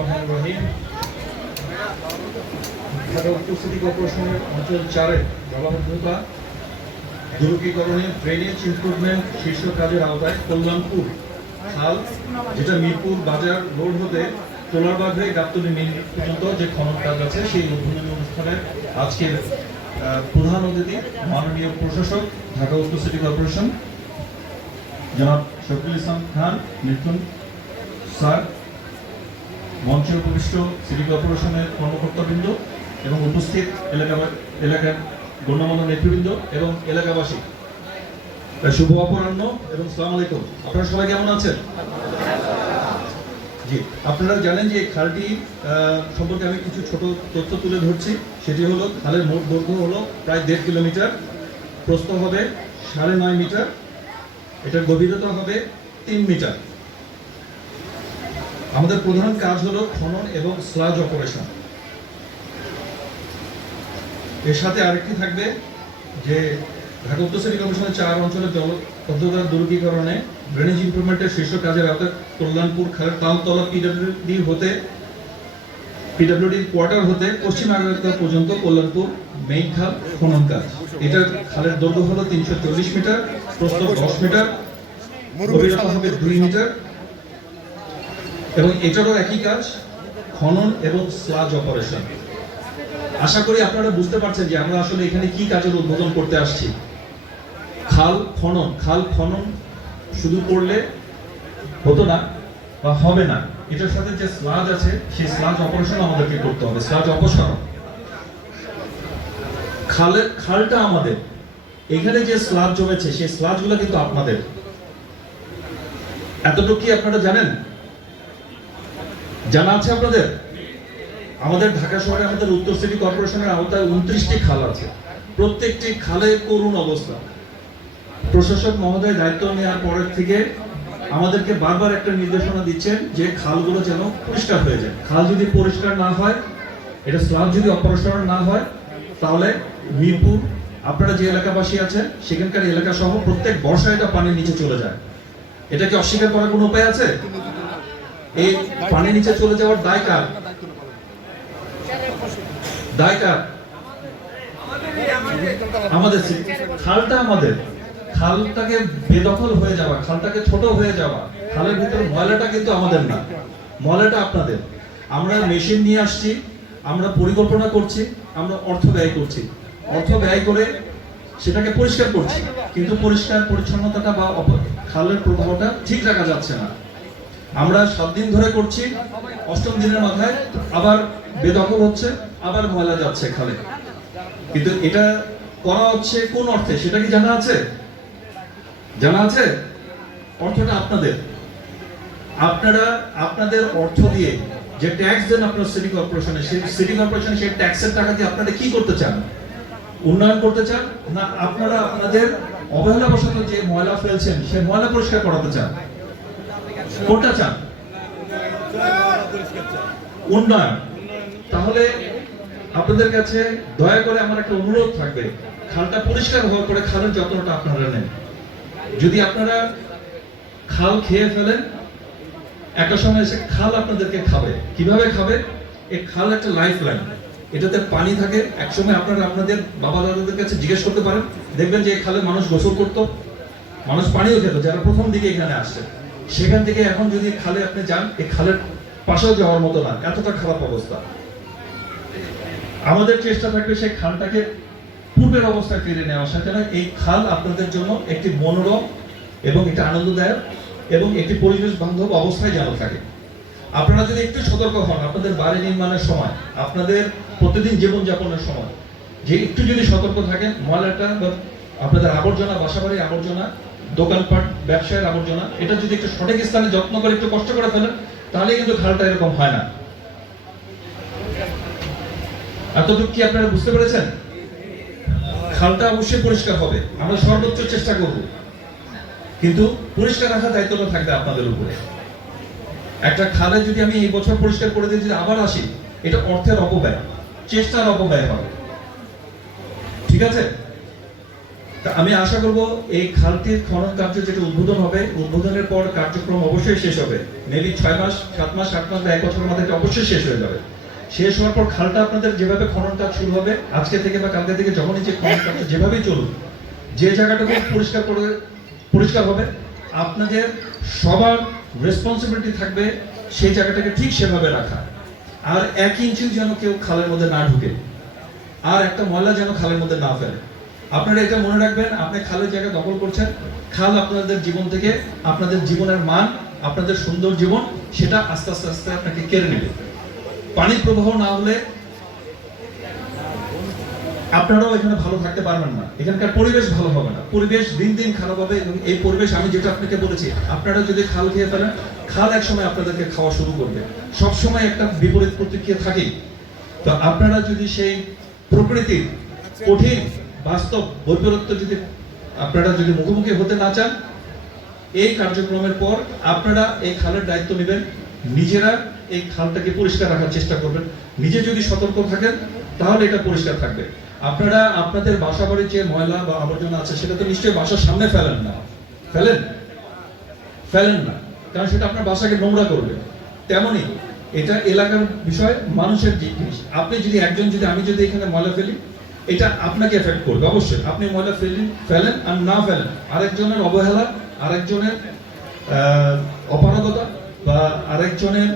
বিসমিল্লাহির ঢাকা উত্তর সিটি কর্পোরেশনের অঞ্চল 4-এ জলাবদ্ধতা দূরীকরণে ড্রেনেজ ইমপ্রুভমেন্ট শীর্ষ কাজের আওতায় কল্যাণপুর খাল, যেটা মিরপুর বাজার রোড হতে তোলারবাগ হয়ে গাবতলী মেইন পর্যন্ত যে খনন কাজ আছে, সেই উদ্বোধনী অনুষ্ঠানে আজকের প্রধান অতিথি মাননীয় প্রশাসক ঢাকা উত্তর সিটি কর্পোরেশন জনাব শফিকুল ইসলাম খান মিথুন স্যার, মঞ্চে উপবিষ্ট সিটি কর্পোরেশনের কর্মকর্তাবৃন্দ এবং উপস্থিত এলাকার গণ্যমান্য নেতৃবৃন্দ এবং এলাকাবাসী, শুভ অপরাহ্ন এবং আসসালামু আলাইকুম। আপনারা সবাই কেমন আছেন? জি, আপনারা জানেন যে খালটি সম্পর্কে আমি কিছু ছোট তথ্য তুলে ধরছি। সেটি হলো, খালের মোট দৈর্ঘ্য হলো প্রায় 1.5 কিলোমিটার, প্রস্থ হবে 9.5 মিটার, এটার গভীরতা হবে 3 মিটার। আমাদের প্রধান কাজ হলো খনন এবং স্লাজ অপারেশন। এর সাথে আরেকটি থাকবে যে ঢাকা উত্তর সিটি কর্পোরেশনের 4 অঞ্চলের জলাবদ্ধতা দূরীকরণে ড্রেনেজ ইমপ্রুভমেন্টের শীর্ষ কাজের আওতায় কল্যাণপুর খালের তালতলা পিডব্লিউডির কোয়ার্টার হতে পশ্চিম আগারগাঁও পর্যন্ত কল্যাণপুর মেইন খাল খনন কাজ। এটার খালের দৈর্ঘ্য হলো 340 মিটার, প্রস্থ 10 মিটার, গভীরতা হবে 2 মিটার এবং এটারও একই কাজ, খনন এবং স্লাজ অপারেশন। আশা করি আপনারা বুঝতে পারছেন যে আমরা আসলে এখানে কি কাজের উদ্বোধন করতে আসছি। খাল খনন শুধু করলে হতো না বা হবে না, এটার সাথে যে স্লাজ আছে সেই স্লাজ অপারেশন আমাদেরকে করতে হবে, স্লাজ অপসারণ। খালটা আমাদের, এখানে যে স্লাজ জমেছে সেই স্লাজগুলো কিন্তু আপনাদের। এতটুকু কি আপনারা জানেন? জানা আছে আপনাদের? আমাদের ঢাকা শহরে আমাদের উত্তর সিটি কর্পোরেশনের আওতায় 29টি খাল আছে। প্রত্যেকটি খালের করুণ অবস্থা। প্রশাসক মহোদয় দায়িত্ব নেওয়ার পরের থেকে আমাদেরকে বারবার একটা নির্দেশনা দিচ্ছেন যে খালগুলো যেন পরিষ্কার হয়ে যায়। খাল যদি পরিষ্কার না হয়, এটা স্লাব যদি অপসারণ না হয়, তাহলে মিরপুর, আপনারা যে এলাকাবাসী আছেন সেখানকার এলাকা সহ প্রত্যেক বর্ষায় এটা পানির নিচে চলে যায়। এটাকে অস্বীকার করার কোনো উপায় আছে? এই পানির নিচে চলে যাওয়ার দায় কার? আমাদের। খালটা আমাদের। খালটাকে বেদখল হয়ে যাওয়া, খালটাকে ছোট হয়ে যাওয়া, খালের ভিতরে ময়লাটা কিন্তু আমাদের না, ময়লাটা আপনাদের। আমরা মেশিন নিয়ে আসছি, আমরা পরিকল্পনা করছি, আমরা অর্থ ব্যয় করছি, অর্থ ব্যয় করে সেটাকে পরিষ্কার করছি, কিন্তু পরিষ্কার পরিচ্ছন্নতাটা বা খালের প্রবাহটা ঠিক রাখা যাচ্ছে না। আমরা 7 দিন ধরে করছি, 8ম দিনের মাথায় আবার বেদখল হচ্ছে, আবার ময়লা যাচ্ছে খালে। কিন্তু এটা করা হচ্ছে কোন অর্থে সেটা কি জানা আছে? জানা আছে? অর্থটা আপনাদের। আপনারা আপনাদের অর্থ দিয়ে যে ট্যাক্স দেন আপনার সিটি কর্পোরেশনে, সেই সিটি কর্পোরেশনে সেই ট্যাক্সের টাকা দিয়ে আপনারা কি করতে চান? উন্নয়ন করতে চান না আপনারা আপনাদের অবহেলাবশত যে ময়লা ফেলছেন সেই ময়লা পরিষ্কার করাতে চান? কোনটা চান? উন্নয়ন। তাহলে আপনাদের কাছে দয়া করে আমার একটা অনুরোধ থাকবে, খালটা পরিষ্কার হওয়ার পরে খালের যত্নটা আপনারা নেন। যদি আপনারা খাল খেয়ে ফেলেন, একটা সময় এসে খাল আপনাদেরকে খাবে। কিভাবে খাবে? এই খাল একটা লাইফ লাইন, এটাতে পানি থাকে। একসময় আপনারা আপনাদের বাবা দাদাদের কাছে জিজ্ঞেস করতে পারেন, দেখবেন যে এই খালে মানুষ গোসল করতো, মানুষ পানিও খেত, যারা প্রথম দিকে এখানে আসছে। সেখান থেকে এখন যদি খালে আপনি যান, এই খালের পাশেও যাওয়ার মতো না, এতটা খারাপ অবস্থা। আমাদের চেষ্টা থাকবে সেই খালটাকে পূর্বের অবস্থায় ফিরে নেওয়া, সেখানে এই খাল আপনাদের জন্য একটি মনোরম এবং একটি আনন্দদায়ক এবং একটি পরিবেশ বান্ধব অবস্থায় যেন থাকে। আপনারা যদি একটু সতর্ক হন আপনাদের বাড়ি নির্মাণের সময়, আপনাদের প্রতিদিন জীবনযাপনের সময়, যে একটু যদি সতর্ক থাকেন, ময়লাটা বা আপনাদের আবর্জনা, বাসাবাড়ির আবর্জনা, দোকানপাট, ব্যবসায়ের আবর্জনা, এটা যদি একটু সঠিক স্থানে যত্ন করে একটু কষ্ট করে ফেলেন, তাহলে কিন্তু খালটা এরকম হয় না। এতটুকু কি আপনারা বুঝতে পেরেছেন? খালটা অবশ্যই পরিষ্কার হবে, আমরা সর্বোচ্চ চেষ্টা করব, কিন্তু পরিষ্কার রাখার দায়িত্বটা থাকবে আপনাদের উপরে। একটা খালে যদি আমি এই বছর পরিষ্কার করে দিয়ে যদি আবার আসি, এটা অর্থের অপব্যয়, চেষ্টার অপব্যয় হবে। ঠিক আছে? তা আমি আশা করব এই খালটির খনন কার্য যেটা উদ্বোধন হবে, উদ্বোধনের পর কার্যক্রম অবশ্যই শেষ হবে, মেবি 6 মাস 7 মাস 8 মাস বা 1 বছরের মধ্যে এটা অবশ্যই শেষ হয়ে যাবে। শেষ হওয়ার পর খালটা আপনাদের যেভাবে খনন কাজ শুরু হবে আজকে থেকে বা কালকে থেকে, যখনই যে খনন কাজ যেভাবেই চলুক, যে জায়গাটাকে পরিষ্কার হবে, আপনাদের সবার রেসপন্সিবিলিটি থাকবে সেই জায়গাটাকে ঠিক সেভাবে রাখা। আর 1 ইঞ্চি যেন কেউ খালের মধ্যে না ঢুকে, আর একটা ময়লা যেন খালের মধ্যে না ফেলে। আপনারা এটা মনে রাখবেন, আপনি খালের জায়গা দখল করছেন, খাল আপনাদের জীবন থেকে, আপনাদের জীবনের মান, আপনাদের সুন্দর জীবন, সেটা আস্তে আস্তে আস্তে আপনাকে কেড়ে নেবে। পানি প্রবাহ না হলে আপনারাও এখানে ভালো থাকতে পারবেন না, এখানকার পরিবেশ ভালো হবে না, পরিবেশ দিন দিন খারাপ হবে। এবং এই পরিবেশ আমি যেটা আপনাকে বলেছি, আপনারা যদি খাল খেয়ে ফেলেন, খাল একসময় আপনাদেরকে খাওয়া শুরু করবে। সবসময় একটা বিপরীত প্রতিক্রিয়া থাকেই। তো আপনারা যদি সেই প্রকৃতির কঠিন বাস্তব বৈপরীত্য যদি আপনারা যদি মুখোমুখি হতে না চান, এই কার্যক্রমের পর আপনারা এই খালের দায়িত্ব নেবেন, নিজেরা এই খালটাকে পরিষ্কার রাখার চেষ্টা করবেন। নিজে যদি সতর্ক থাকেন তাহলে এটা পরিষ্কার থাকবে। আপনারা আপনাদের বাসা বাড়ির যে ময়লা বা আবর্জনা আছে সেটা তো নিশ্চয়ই বাসার সামনে ফেলেন না, ফেলেন না, কারণ সেটা আপনার বাসাকে নোংরা করবে। তেমনি এটা এলাকার বিষয়, মানুষের জিনিস। আপনি যদি আমি যদি এখানে ময়লা ফেলি, এটা আপনাকে এফেক্ট করবে অবশ্যই। আপনি ময়লা ফেলেন আর না ফেলেন, আরেকজনের অবহেলা, আরেকজনের অপারগতা বা আরেকজনের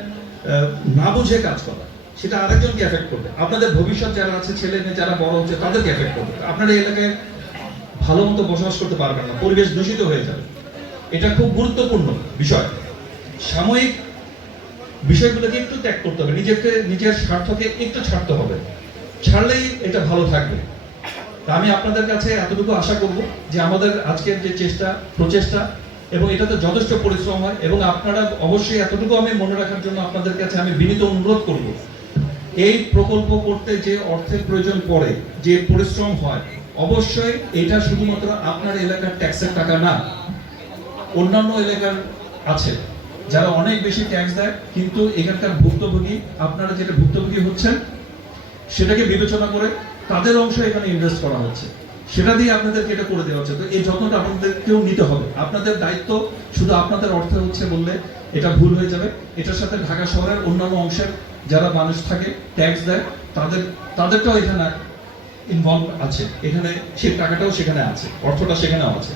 না বুঝে কাজ করা, সেটা আরেকজনকে এফেক্ট করবে। আপনাদের ভবিষ্যৎ যারা আছে, ছেলে মেয়ে যারা বড় হচ্ছে, তাদেরকে এফেক্ট করবে। আপনারা এই এলাকায় ভালো মতো বসবাস করতে পারবেন না, পরিবেশ দূষিত হয়ে যাবে। এটা খুব গুরুত্বপূর্ণ বিষয়। সাময়িক বিষয়গুলোকে একটু ত্যাগ করতে হবে, নিজের স্বার্থকে একটু ছাড়তে হবে, ছাড়লেই এটা ভালো থাকবে। আমি আপনাদের কাছে এতটুকু আশা করব যে আমাদের আজকের যে প্রচেষ্টা, এবং এটাতে যথেষ্ট পরিশ্রম হয়, এবং আপনারা অবশ্যই এতটুকু আমি মনে রাখার জন্য আপনাদের কাছে আমি বিনীত অনুরোধ করব, এই প্রকল্প করতে যে অর্থের প্রয়োজন পড়ে, যে পরিশ্রম হয়, অবশ্যই এটা শুধুমাত্র আপনার এলাকার ট্যাক্সের টাকা না, অন্যান্য এলাকার আছে যারা অনেক বেশি ট্যাক্স দেয়, কিন্তু এখানকার ভুক্তভোগী, আপনারা যেটা ভুক্তভোগী হচ্ছেন সেটাকে বিবেচনা করে তাদের অংশ এখানে ইনভেস্ট করা হচ্ছে, সেটা দিয়ে আপনাদেরকে এটা করে দেওয়া হচ্ছে। তো এই যত্নটা আপনাদেরকেও নিতে হবে। আপনাদের দায়িত্ব শুধু আপনাদের অর্থে হচ্ছে বললে এটা ভুল হয়ে যাবে। এটার সাথে ঢাকা শহরের অন্যান্য অংশের যারা মানুষ থাকে, ট্যাক্স দেয়, তাদেরটাও এখানে ইনভলভ আছে, এখানে সেই টাকাটাও সেখানে আছে, অর্থটা সেখানেও আছে।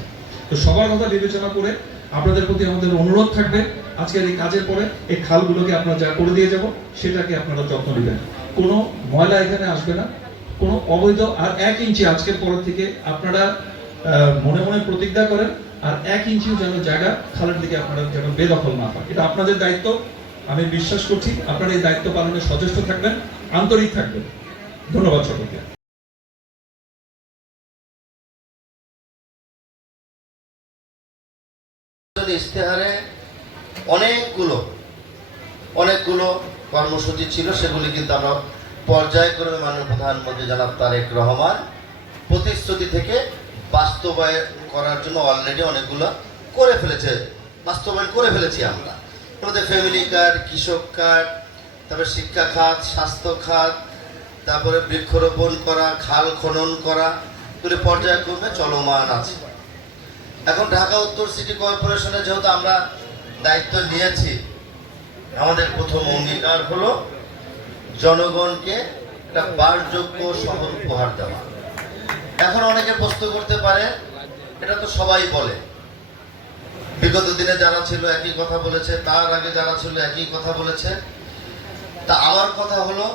তো সবার কথা বিবেচনা করে আপনাদের প্রতি আমাদের অনুরোধ থাকবে, আজকের এই কাজের পরে এই খালগুলোকে আপনারা যা করে দিয়ে যাব, সেটাকে আপনারা যত্ন নেবেন। কোনো ময়লা এখানে আসবে না, কোনো অবৈধ, আর 1 ইঞ্চি আজকের পর থেকে আপনারা মনে মনে প্রতিজ্ঞা করেন, আর 1 ইঞ্চিও যেন জায়গা খালের দিকে আপনারা যেন বেদখল না হয়। এটা আপনাদের দায়িত্ব। আমি বিশ্বাস করছি আপনারা এই দায়িত্ব পালনে সচেষ্ট থাকবেন, আন্তরিক থাকবেন। ধন্যবাদ সকলকে। ইশতেহারে অনেকগুলো কর্মসূচি ছিল, সেগুলি কিন্তু আমরা পর্যায়ক্রমে মাননীয় প্রধানমন্ত্রী জনাব তারেক রহমান প্রতিশ্রুতি থেকে বাস্তবায়ন করার জন্য অলরেডি অনেকগুলো বাস্তবায়ন করে ফেলেছি আমরা। আমাদের ফ্যামিলি কার্ড, কৃষক কার্ড, তারপরে শিক্ষা খাত, স্বাস্থ্য খাত, তারপরে বৃক্ষরোপণ করা, খাল খনন করা, এগুলি পর্যায়ক্রমে চলমান আছে। এখন ঢাকা উত্তর সিটি কর্পোরেশনে যেহেতু আমরা দায়িত্ব নিয়েছি, আমাদের প্রথম অঙ্গীকার হলো জনগণকে একটা বাসযোগ্য শহর উপহার দেওয়া। এখন অনেকে প্রশ্ন করতে পারে, এটা তো সবাই বলে, বিগত দিনে যারা ছিল একই কথা বলেছে, তার আগে যারা ছিল একই কথা বলেছে। তা আমার কথা হলো,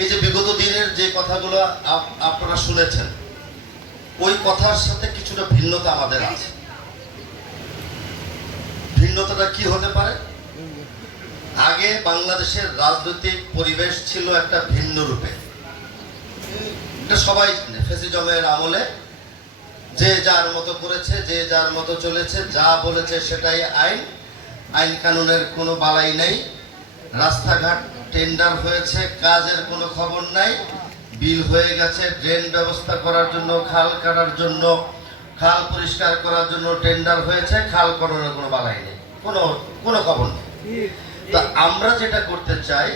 এই যে বিগত দিনের যে কথাগুলো আপনারা শুনেছেন, ওই কথার সাথে কিছুটা ভিন্নতা আমাদের আছে। ভিন্নতাটা কি হতে পারে? আগে বাংলাদেশের রাজনৈতিক পরিবেশ ছিল একটা ভিন্ন রূপে, এটা সবাই জানে। ফ্যাসিজমের আমলে যে যার মতো করেছে, যে যার মতো চলেছে, যা বলেছে সেটাই আইন কানুনের কোনো বালাই নেই। রাস্তাঘাট টেন্ডার হয়েছে, কাজের কোনো খবর নাই। বিল হয়ে গেছে, ড্রেন ব্যবস্থা করার জন্য, খাল কাটার জন্য, খাল পরিষ্কার করার জন্য টেন্ডার হয়েছে, খাল খননের কোনো বালাই নেই, কোনো খবর নেই। তা আমরা যেটা করতে চাই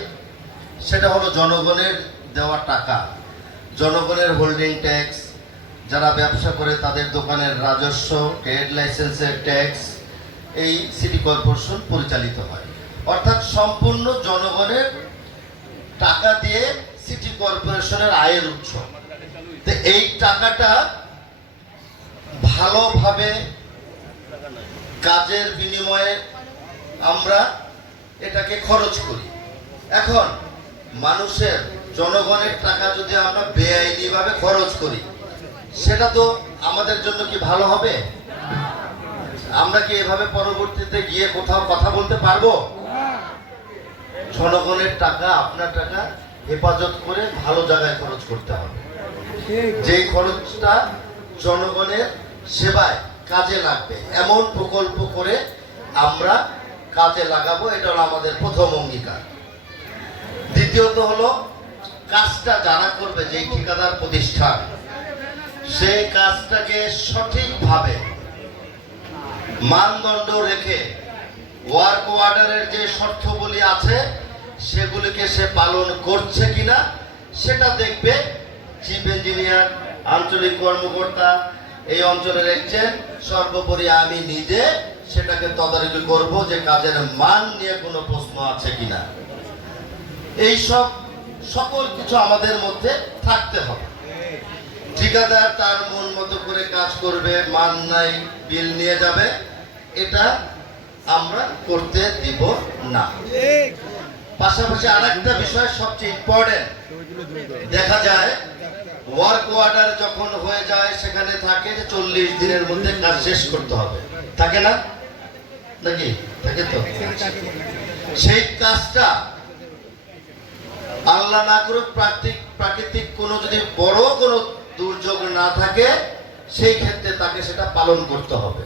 সেটা হলো জনগণের দেওয়া টাকা, জনগণের হোল্ডিং ট্যাক্স, যারা ব্যবসা করে তাদের দোকানের রাজস্ব, ট্রেড লাইসেন্সের ট্যাক্স এই সিটি কর্পোরেশন পরিচালিত হয়। অর্থাৎ সম্পূর্ণ জনগণের টাকা দিয়ে সিটি কর্পোরেশনের আয়ের উৎস। তো এই টাকাটা ভালোভাবে কাজের বিনিময়ে আমরা এটাকে খরচ করি। এখন মানুষের, জনগণের টাকা যদি আমরা বেআইনিভাবে খরচ করি, সেটা তো আমাদের জন্য কি ভালো হবে? আমরা কি এভাবে পরবর্তীতে গিয়ে কোথাও কথা বলতে পারবো? জনগণের টাকা, আপনার টাকা হেফাজত করে ভালো জায়গায় খরচ করতে হবে, যেই খরচটা জনগণের সেবায় কাজে লাগবে এমন প্রকল্প করে আমরা কাজে লাগাবো। এটা হলো আমাদের প্রথম অঙ্গীকার। দ্বিতীয়ত হলো, কাজটা যারা করবে, যেই ঠিকাদার প্রতিষ্ঠান, সেই কাজটাকে সঠিকভাবে মানদণ্ড রেখে ওয়ার্ক অর্ডারের যে শর্তাবলী আছে সেগুলিকে সে পালন করছে কিনা সেটা দেখবে চিফ ইঞ্জিনিয়ার, আঞ্চলিক কর্মকর্তা, এই অঞ্চলের একজন, সর্বোপরি আমি নিজে সেটাকে তদারকি করব যে কাজের মান নিয়ে কোনো প্রশ্ন আছে কিনা। এই সব সকল কিছু আমাদের মধ্যে থাকতে হবে। ঠিকাদার তার মন মতো করে কাজ করবে, মান নাই, বিল নিয়ে যাবে, এটা আমরা করতে দিব না। পাশাপাশি আরেকটা বিষয় সবচেয়ে ইম্পর্টেন্ট, দেখা যায় ওয়ার্ক অর্ডার যখন হয়ে যায় সেখানে থাকে যে 40 দিনের মধ্যে কাজ শেষ করতে হবে, থাকে না নাকি? থাকে তো। সেই কাজটা আল্লাহ না করুক প্রাকৃতিক কোনো যদি বড় কোনো দুর্যোগ না থাকে, সেই ক্ষেত্রে তাকে সেটা পালন করতে হবে।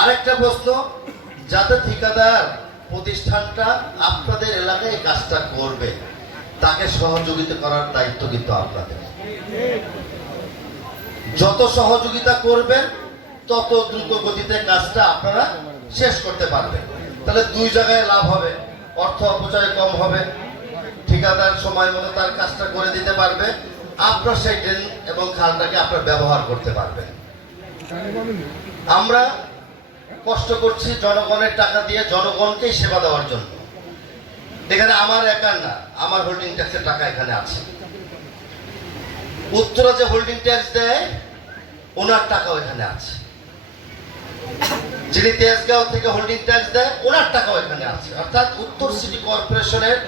আরেকটা প্রশ্ন, যাতে ঠিকাদার প্রতিষ্ঠানটা আপনাদের এলাকায় এই কাজটা করবে, তাকে সহযোগিতা করার দায়িত্ব কিন্তু আপনাদের। যত সহযোগিতা করবেন তত দ্রুত গতিতে কাজটা আপনারা শেষ করতে পারবেন। তাহলে দুই জায়গায় লাভ হবে, অর্থ অপচয় কম হবে, ঠিকাদার সময় মতো তার কাজটা করে দিতে পারবে, আপনার সেই ড্রেন এবং খালটাকে আপনার ব্যবহার করতে পারবেন। আমরা কষ্ট করছি জনগণের টাকা দিয়ে জনগণকেই সেবা দেওয়ার জন্য। এখানে আমার একার না, আমার হোল্ডিং ট্যাক্সের টাকা এখানে আছে। উত্তরা যে হোল্ডিং ট্যাক্স দেয় ওনার টাকাও এখানে আছে। যিনি তেজগাঁও থেকে হোল্ডিং ট্যাক্স দেয় ওনার টাকাও এখানে আছে। অর্থাৎ উত্তর সিটি কর্পোরেশনের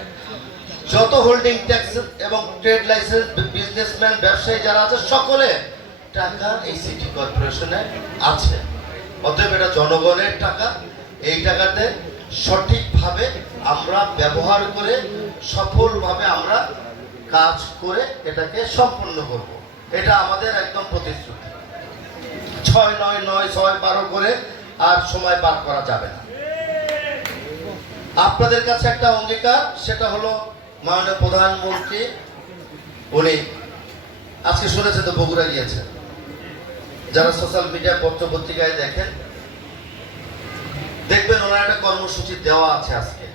যত হোল্ডিং ট্যাক্স এবং ট্রেড লাইসেন্স, বিজনেসম্যান, ব্যবসায়ী যারা আছে, সকলে টাকা এই সিটি কর্পোরেশনে আছে। অতএব এটা জনগণের টাকা। এই টাকাতে সঠিকভাবে আমরা ব্যবহার করে সফলভাবে আমরা কাজ করে এটাকে সম্পন্ন করব। এটা আমাদের একদম প্রতিশ্রুতি। 6-9-9, 6-12 করে আর সময় পার করা যাবে না। আপনাদের কাছে একটা অঙ্গীকার, সেটা হলো মাননীয় প্রধানমন্ত্রী, উনি আজকে শুনেছে তো বগুড়া গিয়েছেন। যারা সোশ্যাল মিডিয়া, পত্র পত্রিকায় দেখেন, দেখবেন ওনার একটা কর্মসূচি দেওয়া আছে আজকে।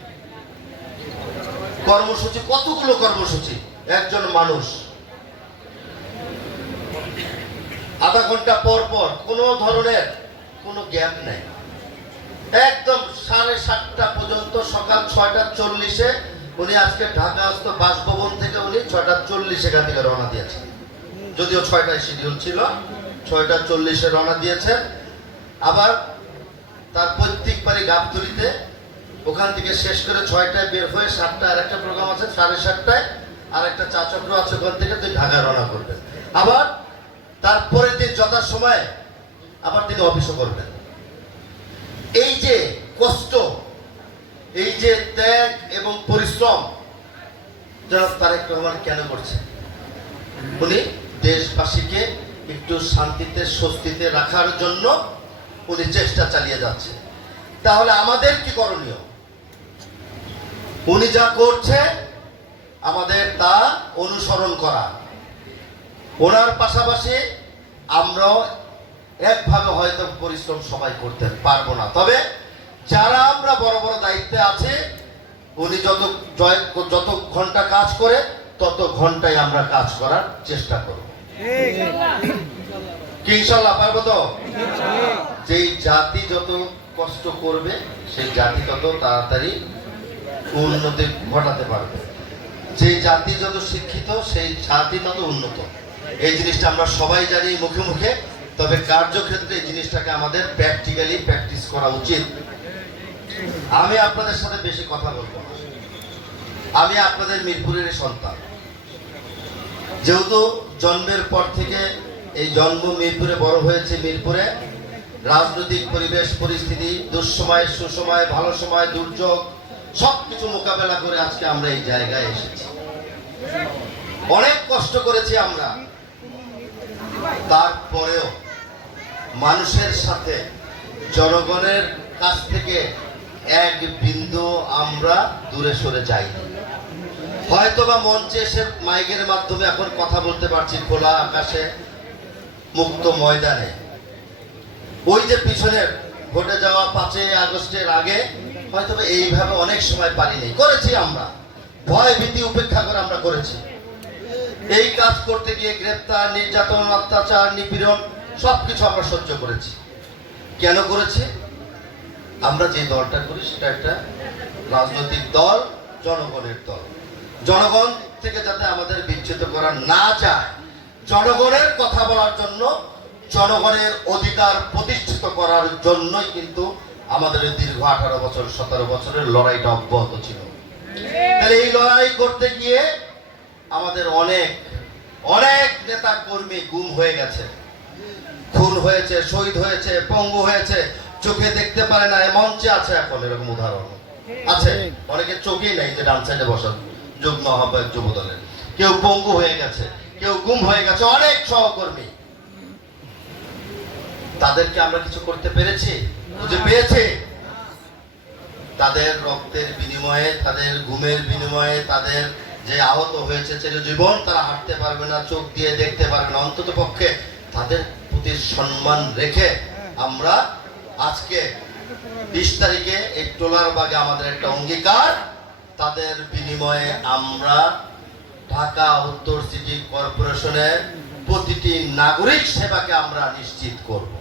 কর্মসূচি, কতগুলো কর্মসূচি। একজন মানুষ আধা ঘন্টা পর পর কোনো ধরনের কোনো গ্যাপ নেই, একদম 7:30 পর্যন্ত, সকাল 6:40 উনি আজকে ঢাকাস্থ বাসভবন থেকে উনি 6:40 এখান থেকে রওনা দিয়েছেন। যদিও 6টায় শিডিউল ছিল, 6:40 রওনা দিয়েছেন। আবার তার প্রত্যেকবারই গাবতলিতে ওখান থেকে শেষ করে 6টায় বের হয়ে 7টায় আর একটা প্রোগ্রাম আছে, 7:30টায় আর একটা চা চক্র আছে, ওখান থেকে তুই ঢাকা রওনা করবেন। আবার তারপরের দিন যথাসময়ে আবার তিনি অফিসও করবেন। এই যে কষ্ট, এই যে ত্যাগ এবং পরিশ্রম জনাব তারেক রহমান কেন করছে? উনি দেশবাসীকে একটু শান্তিতে, স্বস্তিতে রাখার জন্য উনি চেষ্টা চালিয়ে যাচ্ছে। তাহলে আমাদের কি করণীয়? উনি যা করছে আমাদের তা অনুসরণ করা। ওনার পাশাপাশি আমরাও একভাবে হয়তো পরিশ্রম সবাই করতে পারবো না, তবে যারা আমরা বড় বড় দায়িত্বে আছে, উনি যত ঘন্টা কাজ করে তত ঘন্টায় আমরা কাজ করার চেষ্টা করব। কি ইনশাল্লাহ পারবো তো? যেই জাতি যত কষ্ট করবে সেই জাতি তত তাড়াতাড়ি উন্নতি ঘটাতে পারবে। যে জাতি যত শিক্ষিত সেই জাতি তত উন্নত। এই জিনিসটা আমরা সবাই জানি মুখে মুখে, তবে কার্যক্ষেত্রে এই জিনিসটাকে আমাদের প্র্যাকটিক্যালি প্র্যাকটিস করা উচিত। আমি আপনাদের সাথে বেশি কথা বলবো না। আমি আপনাদের মিরপুরের সন্তান। যেহেতু জন্মের পর থেকে এই জন্ম মিরপুরে, বড় হয়েছে মিরপুরে, রাজনৈতিক পরিবেশ পরিস্থিতি, দুঃসময় সুসময় ভালো সময় দুর্যোগ সবকিছু মোকাবেলা করে আজকে আমরা এই জায়গায় এসেছি। অনেক কষ্ট করেছি আমরা, তারপরেও মানুষের সাথে জনগণের কাছ থেকে এক বিন্দু আমরা দূরে সরে যাইনি। হয়তোবা মঞ্চে এসে মাইকের মাধ্যমে এখন কথা বলতে পারছি খোলা আকাশে, মুক্ত ময়দানে। ওই যে পিছনের ঘটে যাওয়া 5ই আগস্টের আগে হয়তোবা এইভাবে অনেক সময় পারিনি, করেছি আমরা, ভয় ভীতি উপেক্ষা করে আমরা করেছি। এই কাজ করতে গিয়ে গ্রেফতার, নির্যাতন, অত্যাচার, নিপীড়ন সবকিছু আমরা সহ্য করেছি। কেন করেছি? আমরা যে দলটা করি সেটা একটা রাজনৈতিক দল, জনগণের দল। জনগণ থেকে যাতে আমাদের বিচ্যুত করা না যায়, জনগণের কথা বলার জন্য, জনগণের অধিকার প্রতিষ্ঠিত করার জন্যই কিন্তু আমাদের দীর্ঘ 18 বছর 17 বছরের লড়াইটা অব্যাহত ছিল। তাহলে এই লড়াই করতে গিয়ে আমাদের অনেক অনেক নেতা কর্মী গুম হয়ে গেছে, খুন হয়েছে, শহীদ হয়েছে, পঙ্গু হয়েছে, চোখে দেখতে পারে না, মঞ্চে আছে এখন এরকম উদাহরণ আছে। অনেকে চোখেই নেই, যে ডান সাইডে বসা যুগ্ম আহ্বায়ক যুব দলের, কেউ পঙ্গু হয়ে গেছে, কেউ গুম হয়ে গেছে, অনেক সহকর্মী। তাদেরকে আমরা কিছু করতে পেরেছি? খুঁজে পেয়েছি? তাদের রক্তের বিনিময়ে, তাদের ঘুমের বিনিময়ে, তাদের যে আহত হয়েছে চিরজীবন তারা হাঁটতে পারবে না, চোখ দিয়ে দেখতে পারবে না, অন্তত পক্ষে তাদের প্রতি সম্মান রেখে আমরা আজকে 20 তারিখে এই টোলার বাগে আমাদের একটা অঙ্গীকার, তাদের বিনিময়ে আমরা ঢাকা উত্তর সিটি কর্পোরেশনের প্রতিটি নাগরিক সেবাকে আমরা নিশ্চিত করব।